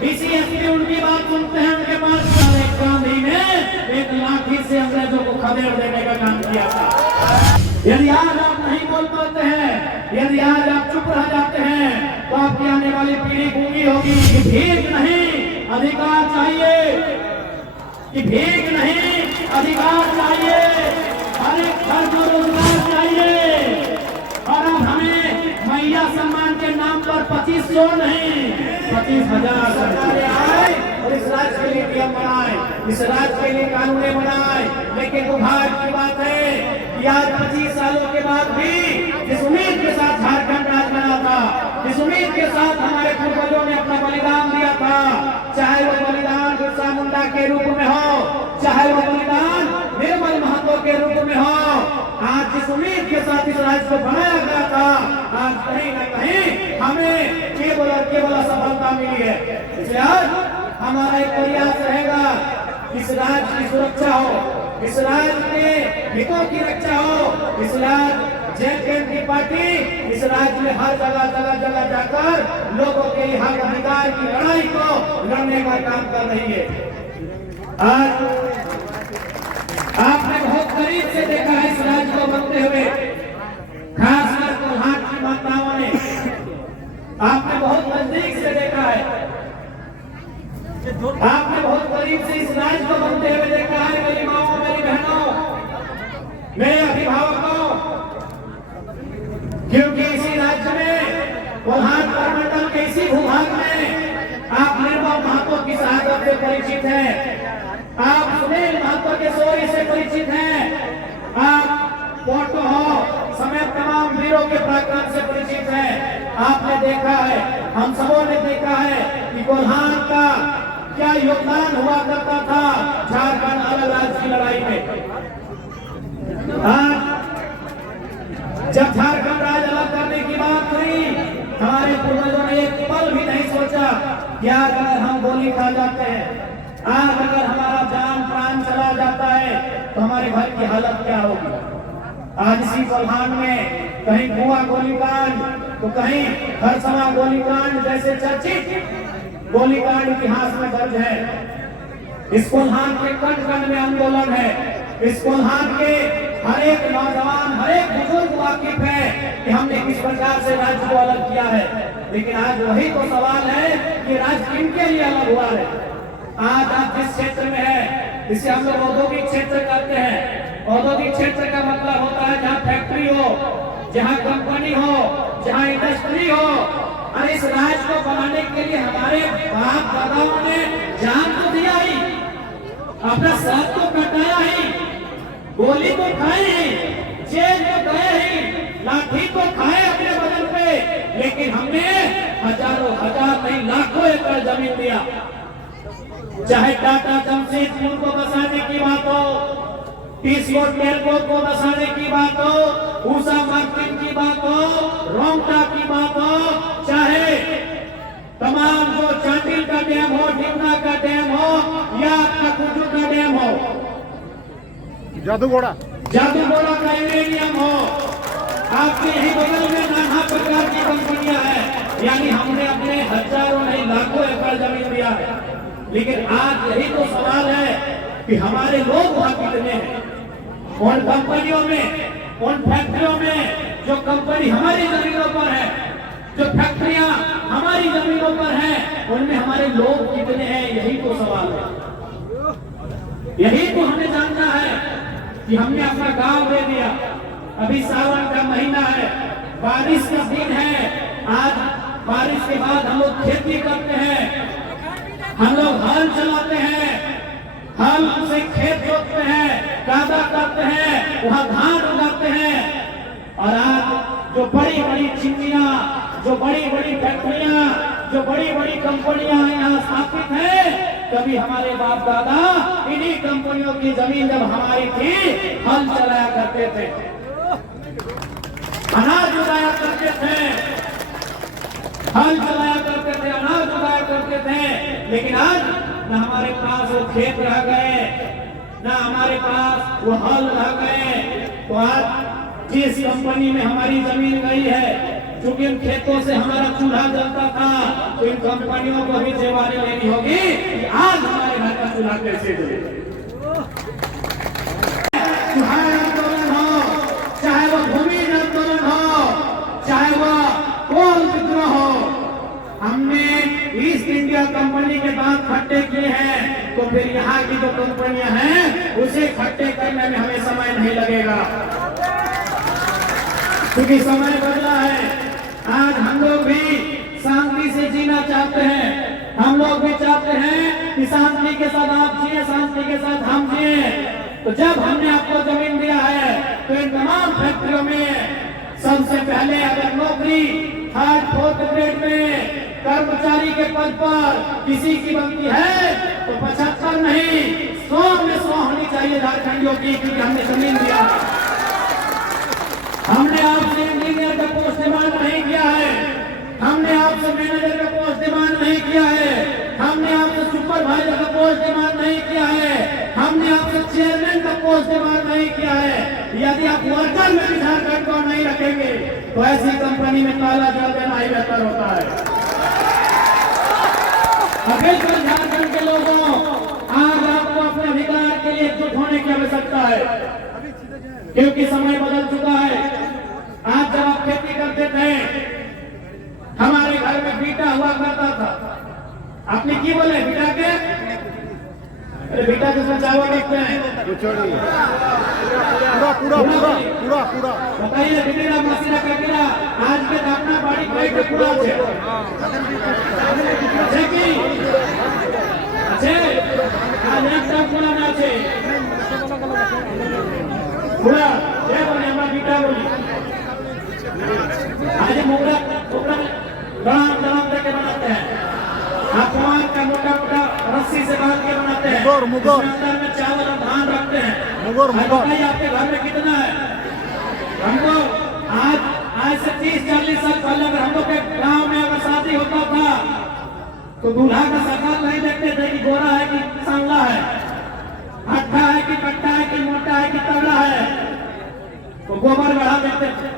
इसी एसपी उनकी बात सुनते हैं। उनके पास गांधी ने एक लाठी से अंग्रेजों को खदेड़ देने का काम किया था। यदि आज आप नहीं बोल पाते हैं, यदि आज आप चुप रह जाते हैं, तो आपकी आने वाली पीढ़ी गूंगी होगी कि भीख नहीं अधिकार चाहिए, कि भीख नहीं अधिकार चाहिए, हर एक घर को रोजगार चाहिए। और अब हमें मैया सम्मान के नाम पर 2500 नहीं 25,000 सरकारें आए और इस राज्य के लिए नियम बनाए, इस राज्य के लिए कानून बनाए। लेकिन दुर्भाग्य की बात है कि आज 25 सालों के बाद भी जिस उम्मीद के साथ झारखंड राज्य बना था, जिस उम्मीद के साथ हमारे पूर्वजों ने अपना बलिदान दिया था, चाहे वो बलिदान बिरसा मुंडा के रूप में हो, चाहे वो बलिदान निर्मल महतो के रूप में हो, आज जिस उम्मीद के साथ इस राज्य को बनाया गया था, आज कहीं न कहीं हमें केवल और केवल असफलता मिली है। इसलिए आज हमारा एक प्रयास रहेगा, इस राज्य की सुरक्षा हो, इस राज्य के हितों की रक्षा हो। इस राज्य जेएमएम पार्टी इस राज्य में हर जगह जाकर लोगों के हक अधिकार की लड़ाई को लड़ने का काम कर रही है। आज आपने बहुत करीब से देखा है इस राज्य को बनते हुए, खासकर कोल्हान की माताओं ने आपने बहुत नजदीक से देखा है, आपने बहुत करीब से इस राज्य को बनते हुए देखा है। मेरी माओ, मेरी बहनों, मेरे अभिभावकों, क्योंकि इसी राज्य में कोल्हान प्रमंडल के इसी भूभाग में आप निर्मल महतो की शहादत से परिचित हैं, आप सुनील महतो के शौर्य से परिचित हैं, आप फोटो हो समेत तमाम वीरों के पराक्रम से परिचित हैं। आपने देखा है, हम सबों ने देखा है कि कोल्हान का क्या योगदान हुआ करता था झारखंड अलग राज्य की लड़ाई में। आज जब झारखंड राज्य अलग करने की बात हुई, हमारे पूर्वजों ने एक पल भी नहीं सोचा कि आज अगर हम गोली खा जाते हैं, आज अगर हमारा जान प्राण चला जाता है, तो हमारे घर की हालत क्या होगी। आज इसी कोल्हान में कहीं कुआं गोलीकांड, तो कहीं खरसमा गोलीकांड जैसे चर्चित गोलीकांड इतिहास में दर्ज है। इस कोल्हान के कण कण में आंदोलन है। इस कोल्हान के हर एक नौजवान, हर एक बुजुर्ग वाकिफ है कि हमने किस प्रकार से राज्य को अलग किया है। लेकिन आज वही तो सवाल है कि राज्य किनके लिए अलग हुआ है। आज आप जिस क्षेत्र में है, इसे हम लोग औद्योगिक क्षेत्र कहते हैं। औद्योगिक क्षेत्र का मतलब होता है जहाँ फैक्ट्री हो, जहाँ कंपनी हो, जहाँ इंडस्ट्री हो। और इस राज्य को बनाने के लिए हमारे बाप दादाओं ने जान तो दिया ही, अपना सर तो कटाया ही, गोली तो खाई ही, जेल में गए ही, लाठी तो खाए अपने बदन पे, लेकिन हमने हजारों हजार नहीं लाखों एकड़ जमीन दिया। चाहे टाटा जमशेदपुर को बसाने की बात हो, टीसीओट एयरपोर्ट को बसाने की बात हो, ऊषा मार्केट की बात हो, रोंगटा की बात हो, चाहे तमाम जो चांडिल का डैम हो, ढिमना का डैम हो, या आपका कुजू का डैम हो, जादूगोड़ा का यूरेनियम हो, आपके यही बगल में नाना प्रकार की कंपनियां हैं। यानी हमने अपने हजारों नहीं लाखों एकड़ जमीन दिया है। लेकिन आज यही तो सवाल है कि हमारे लोग वहां कितने हैं। उन कंपनियों में, उन फैक्ट्रियों में जो कंपनी हमारी जमीनों पर है, जो फैक्ट्रियां हमारी जमीनों पर हैं, उनमें हमारे लोग कितने हैं, यही तो सवाल है। यही तो हमें जानना है कि हमने अपना गांव दे दिया। अभी सावन का महीना है, बारिश का दिन है। आज बारिश के बाद हम लोग खेती करते हैं, हम लोग हल चलाते हैं, हल से खेत जोतते हैं, कादा करते हैं, वहां धान उगाते हैं। और आज जो बड़ी बड़ी चिमनियां, जो बड़ी बड़ी फैक्ट्रियां, जो बड़ी बड़ी कंपनियां यहाँ स्थापित हैं, कभी हमारे बाप दादा इन्हीं कंपनियों की जमीन जब हमारी थी, हल चलाया करते थे, अनाज उगाया करते थे, हल चलाया करते थे, अनाज उगाया करते थे। लेकिन आज न हमारे पास वो खेत रह गए, न हमारे पास वो हल रह गए। तो आज जिस कंपनी में हमारी जमीन गई है, चूंकि उन खेतों से हमारा चूल्हा जलता था, तो इन कंपनियों को भी जिम्मेदारी लेनी होगी कि आज हमारे घर का चूल्हा कैसे जले। चाहे आंदोलन हो, चाहे वो भूमि आंदोलन हो, चाहे वो कोल विद्रोह हो, हमने ईस्ट इंडिया कंपनी के बाद खट्टे किए हैं, तो फिर यहाँ की जो कंपनियां हैं उसे खट्टे करने में हमें समय नहीं लगेगा, क्योंकि समय बदला है। आज हम लोग भी शांति से जीना चाहते हैं, हम लोग भी चाहते हैं कि शांति के साथ आप जिए, शांति के साथ हम जिए। तो जब हमने आपको जमीन दिया है तो इन तमाम फैक्ट्रियों में सबसे पहले अगर नौकरी 3rd 4th ग्रेड में कर्मचारी के पद पर किसी की बनती है तो 75 नहीं 100 में 100 होनी चाहिए झारखंडियों की, क्योंकि हमने जमीन दिया। हमने आपसे इंजीनियर का पोस्ट डिमांड नहीं किया है, हमने आपसे मैनेजर का पोस्ट डिमांड नहीं किया है, हमने आपसे सुपरवाइजर का पोस्ट डिमांड नहीं किया है, हमने आपसे चेयरमैन का पोस्ट डिमांड नहीं किया है। यदि आप वर्कर में भी झारखंड को नहीं रखेंगे तो ऐसी कंपनी में ताला जल देना ही बेहतर होता है। बिल्कुल झारखंड के लोगों, आज आपको अपने अधिकार के लिए एकजुट होने की आवश्यकता है, क्योंकि समय बदल चुका है। आज जब आप खेती करते थे, हमारे घर में बीटा हुआ करता था। आपने की बोले बीटा के? अरे बीटा जिसमें चावल रखते हैं पूरा बताइए बिना मसीना ककीरा आज के अपना बाड़ी कोई के पूरा છે છે की છે आज एक पूरा ना છે पूरा ये बोले हमारा बीटा बोली आज मोगरा गरम करके बनाते हैं, आसमान का मोटा मोटा रस्सी से बांध के बनाते हैं, अंदर में चावल और धान रखते हैं। बताइए आपके घर में कितना है? हमको आज से 30-40 साल पहले अगर हम लोग के गाँव में अगर शादी होता था तो दूल्हा का शक्ल नहीं देखते थे कि गोरा है कि सांवला है, हट्टा है कि कट्टा है कि मोटा है कि तगड़ा है, तो गोबर बढ़ा देते थे।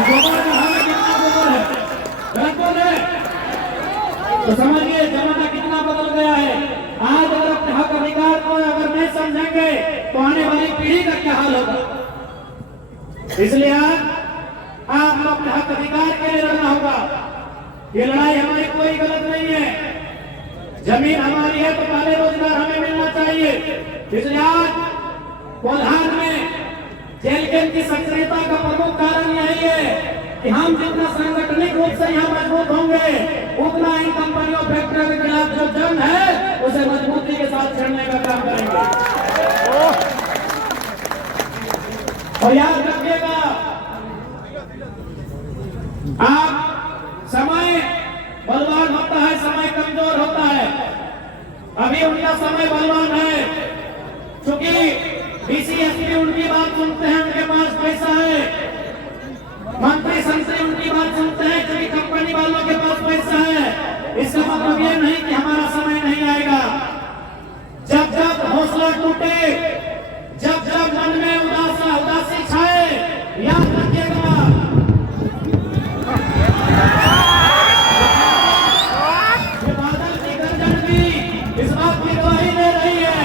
गोबर बढ़ा में कितना गोबर है, गलत बोल रहे? तो समझिए जमाना कितना बदल गया है। आज अगर अपने हक अधिकार को अगर नहीं समझेंगे तो आने वाली पीढ़ी का क्या हाल होगा। इसलिए आज आपको अपने हक अधिकार के लिए लड़ना होगा। ये लड़ाई हमारी कोई गलत नहीं है, जमीन हमारी है तो पहले रोजगार हमें मिलना चाहिए। इसलिए आज कोल्हान में जेलकेन की सक्रियता का प्रमुख कारण यही है कि हम जितना सांगठनिक रूप से यहाँ मजबूत होंगे उतना इन कंपनियों फैक्ट्रियों के खिलाफ जो जंग है उसे मजबूती के साथ छेड़ने का काम करेंगे। और याद रखिएगा, आप समय बलवान होता है, समय कमजोर होता है। अभी उनका समय बलवान है, क्योंकि डीसीएसपी उनकी बात सुनते हैं, उनके पास पैसा है, मंत्री संतरी उनकी बात सुनते हैं क्योंकि कंपनी वालों के पास पैसा है। इसका मतलब ये नहीं कि हमारा समय नहीं आएगा। जब जब हौसला टूटे, जब जब मन में उदासी छाए, याद रखिएगा ये बादल की गर्जन भी इस बात की गवाही दे रही है,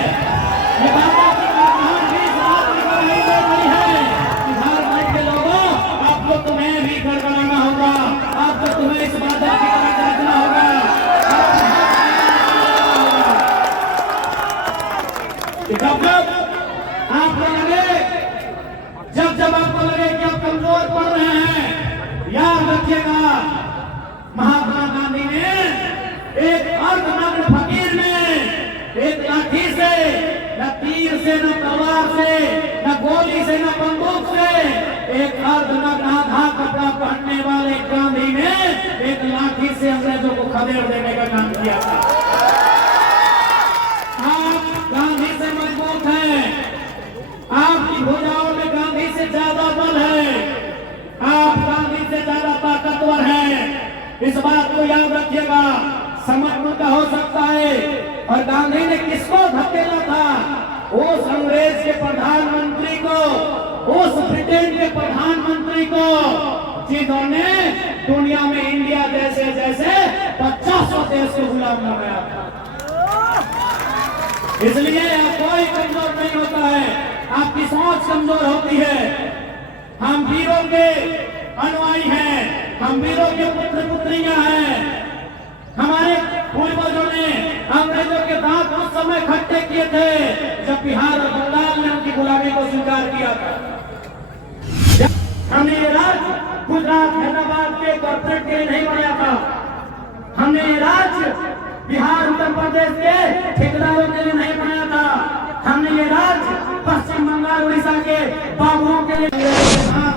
ये बादल की गर्जन भी इस बात की गवाही दे रही है कि झारखंड के लोगों आपको तुम्हें भी गड़बड़ाना होगा, आपको तुम्हें इस बादल की तरह गरजना होगा। जब आपको लगे कि आप कमजोर पड़ रहे हैं, याद रखिएगा महात्मा गांधी ने एक अर्धनग्न फकीर ने एक लाठी से, न तीर से, न तलवार से, न गोली से, न बंदूक से, एक अर्धनग्न आधा कपड़ा पहनने वाले गांधी ने एक लाठी से अंग्रेजों को खदेड़ देने का काम किया था। आप गांधी से मजबूत हैं, आपकी भुजाओं में गांधी से ज्यादा बल है, आप गांधी से ज्यादा ताकतवर हैं। इस बात को याद रखिएगा। समय उनका हो सकता है, और गांधी ने किसको धकेला था? उस अंग्रेज के प्रधानमंत्री को, उस ब्रिटेन के प्रधानमंत्री को, जिन्होंने दुनिया में इंडिया जैसे जैसे 50 देश को गुलाम बनाया था। इसलिए कोई कमजोर नहीं होता है, आपकी सोच कमजोर होती है। हम वीरों के अनुयायी हैं, हम वीरों के पुत्र पुत्रियां हैं। हमारे पूर्वजों ने अंग्रेजों के दांत उस समय खट्टे किए थे जब बिहार और बंगाल ने उनकी गुलामी को स्वीकार किया था। हमने ये राज्य गुजरात हैदराबाद के कॉर्पोरेट के लिए नहीं बनाया था। हमने ये राज्य बिहार उत्तर प्रदेश के ठेकेदारों के लिए नहीं बनाया था। हमने ये राज्य पश्चिम बंगाल उड़ीसा के बाबुओं के लिए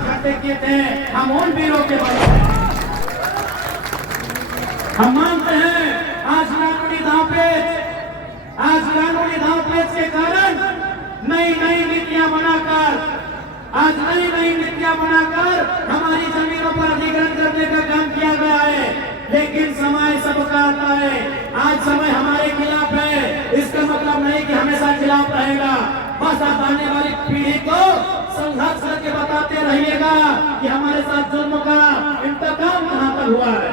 खट्टे किए थे। हम उन वीरों के बल हैं। हम मानते हैं आज कानूनी दांवपेच के कारण नई नीतियां बनाकर हमारी जमीनों पर अधिग्रहण करने का काम किया गया है। लेकिन समय सबका आता है। आज समय हमारे खिलाफ है, इसका मतलब नहीं कि हमेशा खिलाफ रहेगा। बस आप आने वाली पीढ़ी को संघर्ष करके बताते रहिएगा कि हमारे साथ जुल्म का इंतकाम कहां तक हुआ है।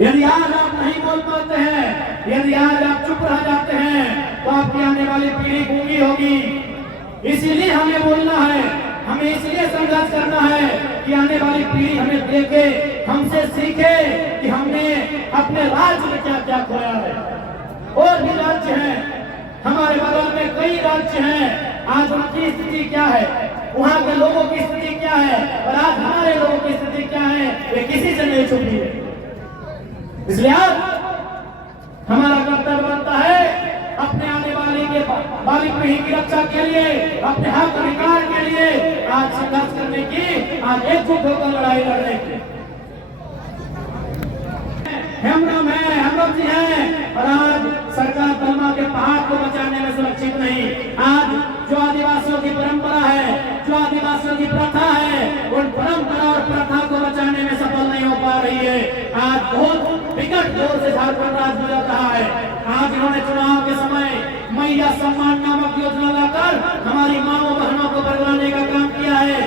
यदि आज आप नहीं बोल पाते हैं, यदि आज आप चुप रह जाते हैं, तो आपकी आने वाली पीढ़ी गूंगी होगी। इसीलिए हमें बोलना है, हमें इसलिए संघर्ष करना है कि आने वाली पीढ़ी हमें देखे, हमसे सीखे कि हमने अपने राज्य में क्या क्या खोया है। और भी राज्य हैं, हमारे बगल में कई राज्य हैं। आज उनकी स्थिति क्या है, वहाँ के लोगों की स्थिति क्या है, और आज हमारे लोगों की स्थिति क्या है, ये किसी से नहीं छुपी है। इसलिए आज हमारा कर्तव्य बनता है अपने आने वाली पीढ़ी की रक्षा के लिए, अपने हक अधिकार के लिए आज संघर्ष करने की, आज एकजुट होकर लड़ाई लड़ने की। हम लोग जी हैं, और आज सरकार तलमा के पहाड़ को बचाने में सुरक्षित नहीं। आज जो आदिवासियों की परंपरा है, जो आदिवासियों की प्रथा है, उन परंपरा और प्रथा को बचाने में सफल नहीं हो पा रही है। आज बहुत विकट दौर से झारखंड राज्य गुजर रहा है। आज इन्होंने चुनाव के समय मैया सम्मान नामक योजना लाकर हमारी माओ बहनों को बरगलाने का काम किया है।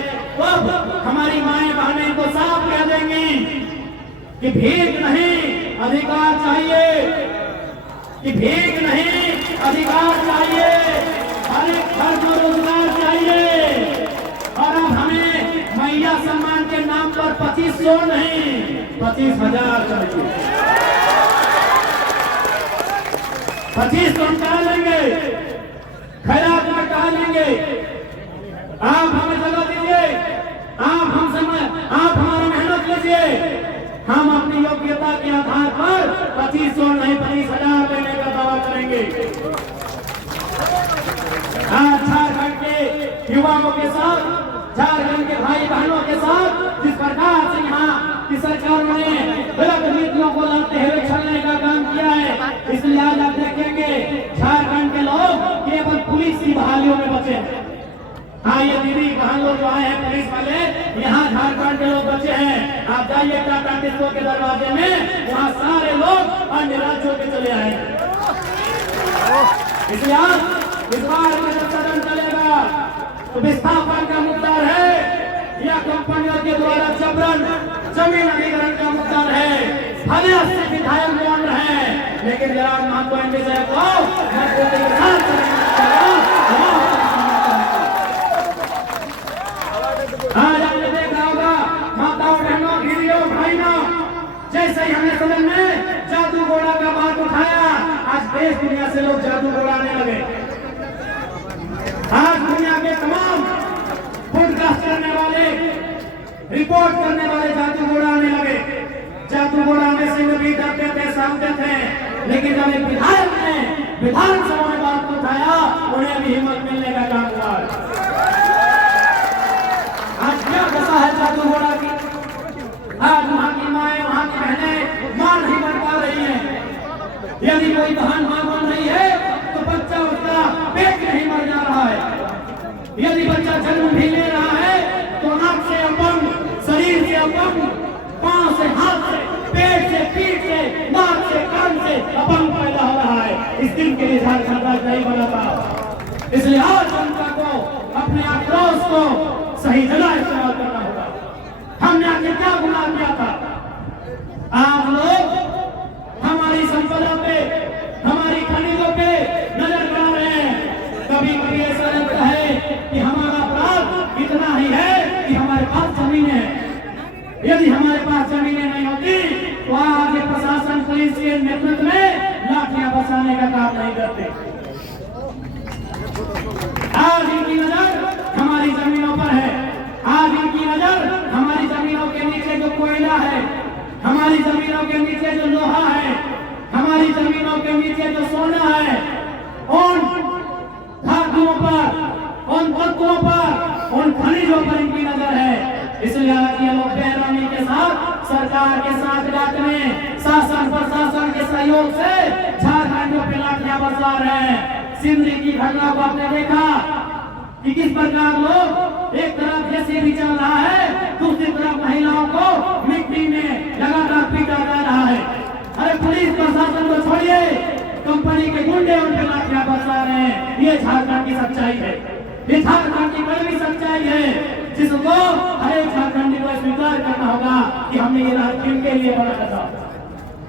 अब हमारी माएं बहनें को साफ कह देंगी कि भीख नहीं अधिकार चाहिए, कि भीख नहीं अधिकार चाहिए, हर एक घर को रोजगार चाहिए। और अब हमें मैया सम्मान के नाम पर 2500 नहीं 25,000 चाहिए। 2500 कहा लेंगे, खैरात में कहा लेंगे। आप हमें जगह दीजिए, आप हमारा मेहनत लीजिए। हम अपनी योग्यता के आधार पर 2500 नहीं 25,000 लेने का दावा करेंगे। आज झारखंड के युवाओं के साथ, झारखंड के भाई बहनों के साथ जिस प्रकार से यहाँ की सरकार ने गलत नीतियों को लाते हुए छलने का काम किया है, इसलिए आज आप देखेंगे झारखंड के लोग केवल पुलिस की बहालियों में बचे हैं। हाँ, ये दीदी बहन लोग जो आए हैं पुलिस वाले, यहाँ झारखंड के लोग बचे हैं। आप जाइए टाटा टिस्को के दरवाजे में, वहाँ सारे लोग अन्य राज्यों के चले आए हैं। इसलिए आज इस बार जब सदन चलेगा तो विस्थापन का मुद्दा है या कंपनियों के द्वारा जबरन जमीन अधिग्रहण का मुद्दा है। भले 80 विधायक बोल रहे हैं, लेकिन जरा महत्व इन विषय को आज आपने देखा होगा माताओं बहनों दीदियों भाइयों, जैसे ही हमने सदन में जादू घोड़ा का बात उठाया, आज देश दुनिया से लोग जादू घोड़ाने लगे। आज दुनिया के तमाम पॉडकास्ट करने वाले, रिपोर्ट करने वाले जादू घोड़ाने लगे। जादू घोड़ाने से भी डरते थे, समझते थे, लेकिन जब एक विधायक ने विधानसभा में बात उठाया, उन्हें भी हिम्मत मिलने का काम हुआ। आज क्या दशा है जादू घोड़ा की। आज वहाँ की माएं, वहाँ की बहनें मां नहीं बन पा रही हैं। यदि कोई बहन मां बन रही है तो बच्चा उसका पेट नहीं मर जा रहा है। यदि बच्चा जन्म भी ले रहा है तो आंख से अपंग, शरीर से अपंग, पांव से, हाथ से, पेट से, पीठ से, नाक से, कान से अपंग पैदा हो रहा है। इस दिन के लिए झारखंड राज्य नहीं बना था। इसलिए आज जनता को अपने आक्रोश को सही जगह इस्तेमाल करना होगा। हमने आखिर क्या गुनाह किया था? आप लोग हमारी संपदा पे, हमारी खनिजों पे नजर गड़ा रहे हैं। कभी कभी ऐसा लगता है कि हमारा अपराध इतना ही है कि हमारे पास जमीन है। यदि हमारे पास जमीनें नहीं होती तो आज प्रशासन पुलिस के नेतृत्व में लाठियां बरसाने का काम नहीं करते। आज इनकी नजर हमारी जमीनों पर है। आज इनकी नजर हमारी जमीनों के नीचे जो कोयला है, हमारी जमीनों के नीचे जो लोहा है, हमारी जमीनों के नीचे जो सोना है, उन धातुओं पर, उन तत्वों पर, उन खनिजों पर इनकी नजर है। इसलिए आज ये लोग बेरहमी के साथ सरकार के साथ रात में शासन प्रशासन के सहयोग से झारखंड पे लाठियां बरसा रहे हैं। सिंदरी की घटना को आपने देखा कि किस प्रकार लोग एक तरफ जैसे भी चल रहा है, दूसरी तरफ महिलाओं को मिट्टी में लगातार पीटा जा रहा है। अरे पुलिस प्रशासन को छोड़िए, कंपनी के गुंडे उन पे लाठियां बरसा रहे हैं। ये झारखंड की सच्चाई है, ये झारखंड की बड़ी सच्चाई है जिसको हर एक झारखंडी को स्वीकार करना होगा कि हमने ये राज किनके लिए बनाया था।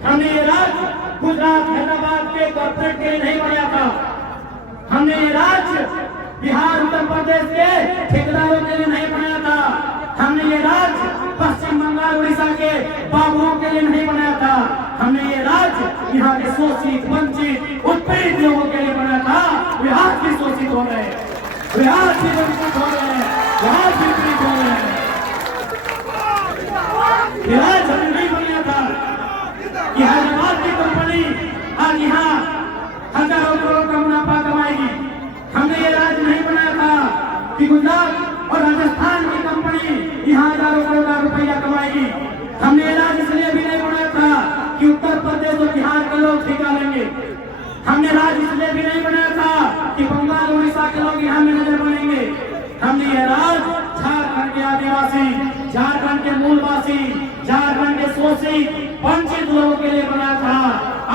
हमने ये राज गुजरात हैदराबाद के कॉर्पोरेट के लिए नहीं बनाया था। हमने ये राज्य बिहार उत्तर प्रदेश के ठेकेदारों के लिए नहीं बनाया था। हमने ये राज्य पश्चिम बंगाल उड़ीसा के बाबुओं के लिए नहीं बनाया था। हमने ये राज्य यहाँ के शोषित वंचित उत्पीड़ित लोगों के लिए बनाया था। वे आज भी शोषित हो रहे हैं, वे आज भी वंचित हो रहे हैं, वे आज भी पीड़ित हो रहे हैं। ये राज्य हमने नहीं बनाया था कि हैदराबाद की कंपनी आज यहाँ हजारों करोड़ का मुनाफा कमाएगी। हमने ये राज्य नहीं बनाया था कि गुजरात और राजस्थान की कंपनी यहाँ हजारों करोड़ का रुपया कमाएगी। हमने ये राज्य इसलिए भी नहीं बनाया था कि उत्तर प्रदेश और बिहार के लोग ठेका लेंगे। हमने राज्य इसलिए भी नहीं बनाया था कि बंगाल उड़ीसा के लोग यहाँ में नजर बनेंगे। हमने ये राज्य झारखंड के आदिवासी, झारखंड के मूलवासी, झारखंड के शोषित वंचित लोगों के लिए बनाया था।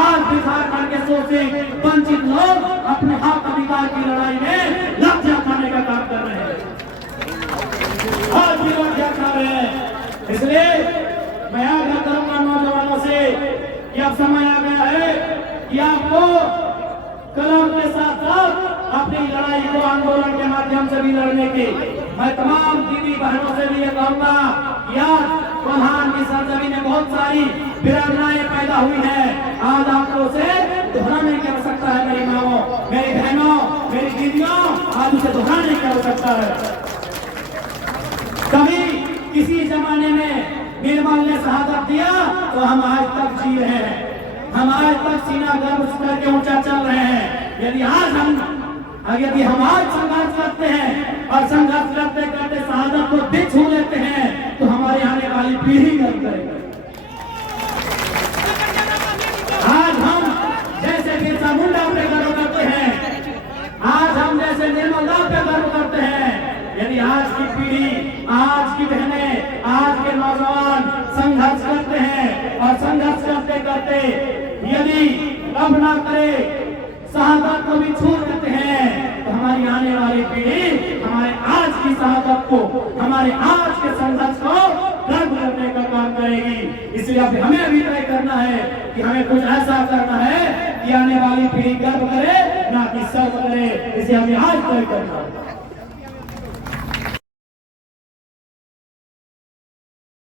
आज भी झारखंड के शोषित वंचित लोग अपने हक अधिकार की लड़ाई में लाठियां खाने का काम कर रहे हैं। आज भी लाठियां खा रहे हैं। इसलिए मैं आग्रह करूंगा नौजवानों से कि अब समय आ गया है कि आपको कलम के साथ साथ अपनी लड़ाई को आंदोलन के माध्यम से भी लड़ने की। मैं तमाम दीदी बहनों से भी ये कहूंगा कि आज प्रधान की सरजमी में बहुत सारी वीरांगनाएं पैदा हुई है। आज आप लोगों से दोहराने की आवश्यकता है। मेरी माओ, मेरी बहनों, मेरी दीदियों, आज उसे दोहराने की आवश्यकता है। कभी किसी जमाने में निर्मल ने शहादत दिया तो हम आज तक जी रहे हैं, हम आज तक सीना गर्म करके ऊंचा चल रहे हैं। यदि हम आज संघर्ष करते हैं और संघर्ष करते करते शहादत को भी छू लेते हैं तो हमारे आने वाली पीढ़ी गर्व करेगी। आज हम जैसे बिरसा मुंडा पे गर्व करते हैं, आज हम जैसे निर्मल राव पे गर्व करते हैं। यदि आज की पीढ़ी, आज की बहनें, आज के नौजवान संघर्ष करते हैं और संघर्ष करते करते यदि अब ना करे, शहादत को भी छू लेते हैं तो हमारी आने वाली पीढ़ी हमारे आज की शहादत को, हमारे आज के संघर्ष को गर्व करने का काम करेगी। इसलिए अब हमें भी तय करना है कि हमें कुछ ऐसा करना है कि आने वाली पीढ़ी गर्व करे, ना कि सर्व करे। इसे हमें आज तय करना है।